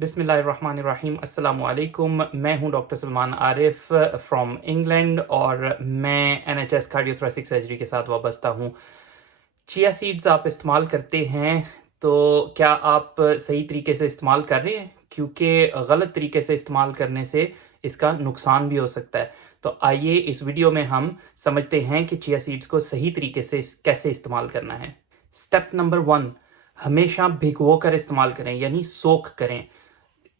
बिस्मिल्लाहिर्रहमानिर्रहीम अस्सलामु अलैकुम। मैं हूं doctor Salman Arif from England और मैं एनएचएस कार्डियोथोरेसिक सर्जरी के साथ वाबस्ता हूं। चिया सीड्स आप इस्तेमाल करते हैं तो क्या आप सही तरीके से इस्तेमाल कर रहे हैं? क्योंकि गलत तरीके से इस्तेमाल करने से इसका नुकसान भी हो सकता है। तो आइए इस वीडियो में हम समझते हैं कि चिया सीड्स को सही तरीके से कैसे इस्तेमाल करना है। स्टेप नंबर 1, हमेशा भिगो कर इस्तेमाल करें, यानी सोख करें।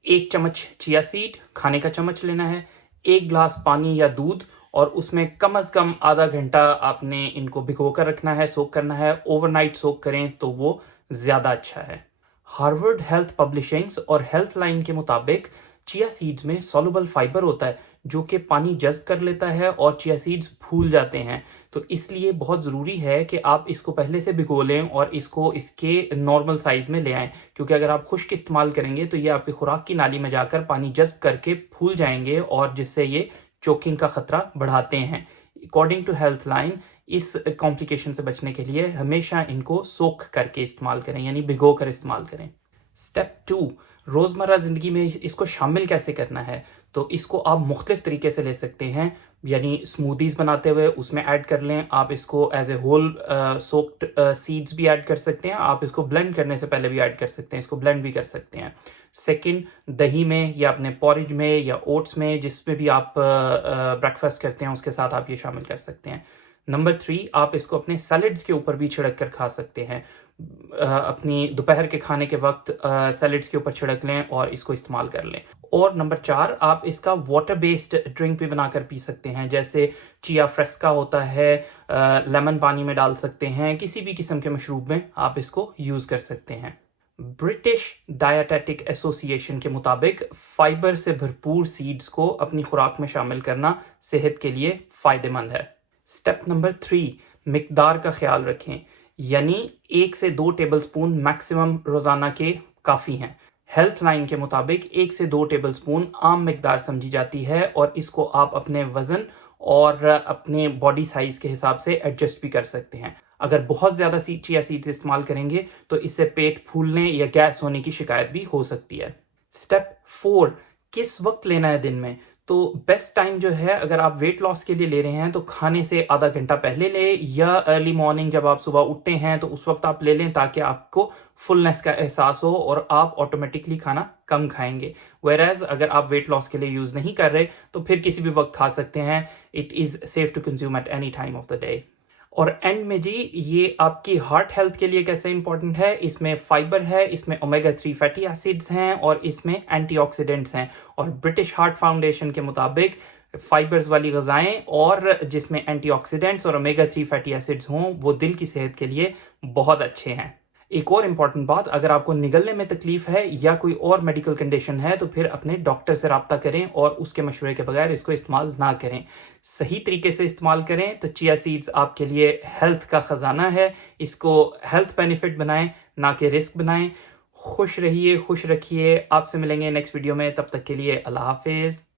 1 चम्मच चिया सीड खाने का चम्मच लेना है, 1 ग्लास पानी या दूध और उसमें कम से कम आधा घंटा आपने इनको भिगो कर रखना है, सोक करना है। ओवरनाइट सोक करें तो वो ज्यादा अच्छा है। हार्वर्ड हेल्थ पब्लिशिंग्स और हेल्थ लाइन के मुताबिक चिया सीड्स में सॉल्युबल फाइबर होता है जो कि पानी जज्ब कर लेता है और चिया सीड्स फूल जाते हैं। तो इसलिए बहुत ज़रूरी है कि आप इसको पहले से भिगो लें और इसको इसके नॉर्मल साइज़ में ले आएं, क्योंकि अगर आप खुश्क इस्तेमाल करेंगे तो ये आपकी खुराक की नाली में जाकर पानी जज्ब करके फूल जाएंगे और जिससे ये चोकिंग का खतरा बढ़ाते हैं। अकॉर्डिंग टू हेल्थ लाइन, इस कॉम्प्लिकेशन से बचने के लिए हमेशा इनको सोख करके इस्तेमाल करें, यानी भिगो कर इस्तेमाल करें। स्टेप 2, रोज़मर्रा ज़िंदगी में इसको शामिल कैसे करना है? तो इसको आप मुख्तलिफ तरीके से ले सकते हैं, यानी स्मूदीज़ बनाते हुए उसमें ऐड कर लें। आप इसको as a whole soaked seeds भी ऐड कर सकते हैं। आप इसको ब्लेंड करने से पहले भी ऐड कर सकते हैं, इसको ब्लेंड भी कर सकते हैं। सेकंड, दही में या अपने पॉरेज में या ओट्स में, जिसमें भी आप ब्रेकफास्ट करते हैं उसके साथ आप ये शामिल कर सकते हैं। नंबर 3, आप इसको अपने सैलड्स के ऊपर भी छिड़क कर खा सकते हैं। अपनी दोपहर के खाने के वक्त सैलड्स के ऊपर छिड़क लें और इसको इस्तेमाल कर लें। और नंबर 4, आप इसका वाटर बेस्ड ड्रिंक भी बनाकर पी सकते हैं, जैसे चिया फ्रेस्का होता है, लेमन पानी में डाल सकते हैं, किसी भी किस्म के मशरूब में आप इसको यूज कर सकते हैं। ब्रिटिश डायटेटिक एसोसिएशन के मुताबिक फाइबर से भरपूर सीड्स को अपनी खुराक में शामिल करना सेहत के लिए फायदेमंद है। स्टेप नंबर 3, मिकदार का ख्याल रखें, यानी 1 से 2 टेबलस्पून मैक्सिमम रोजाना के काफी हैं। हेल्थ लाइन के मुताबिक 1 से 2 टेबलस्पून आम मिकदार समझी जाती है और इसको आप अपने वजन और अपने बॉडी साइज के हिसाब से एडजस्ट भी कर सकते हैं। अगर बहुत ज्यादा चिया सीड्स इस्तेमाल करेंगे तो इससे पेट फूलने या गैस होने की शिकायत भी हो सकती है। स्टेप 4, किस वक्त लेना है दिन में? तो बेस्ट टाइम जो है, अगर आप वेट लॉस के लिए ले रहे हैं तो खाने से आधा घंटा पहले ले, या अर्ली मॉर्निंग जब आप सुबह उठते हैं तो उस वक्त आप ले लें, ताकि आपको फुलनेस का एहसास हो और आप ऑटोमेटिकली खाना कम खाएंगे। वेयरएज अगर आप वेट लॉस के लिए यूज नहीं कर रहे तो फिर किसी भी वक्त खा सकते हैं। It is safe to consume at any time of the day. और एंड में जी, ये आपकी हार्ट हेल्थ के लिए कैसे इंपॉर्टेंट है? इसमें फाइबर है, इसमें ओमेगा 3 फैटी एसिड्स हैं और इसमें एंटीऑक्सीडेंट्स हैं। और ब्रिटिश हार्ट फाउंडेशन के मुताबिक फाइबर्स वाली गजाएं और जिसमें एंटीऑक्सीडेंट्स और ओमेगा 3 फैटी एसिड्स हों वो दिल की सेहत के लिए बहुत अच्छे हैं। एक और इम्पॉर्टेंट बात, अगर आपको निगलने में तकलीफ है या कोई और मेडिकल कंडीशन है तो फिर अपने डॉक्टर से रब्ता करें और उसके मशवरे के बगैर इसको इस्तेमाल ना करें। सही तरीके से इस्तेमाल करें तो चिया सीड्स आपके लिए हेल्थ का खजाना है। इसको हेल्थ बेनिफिट बनाएं, ना कि रिस्क बनाएं। खुश रहिए, खुश रखिए। आपसे मिलेंगे नेक्स्ट वीडियो में, तब तक के लिए अल्लाह हाफिज।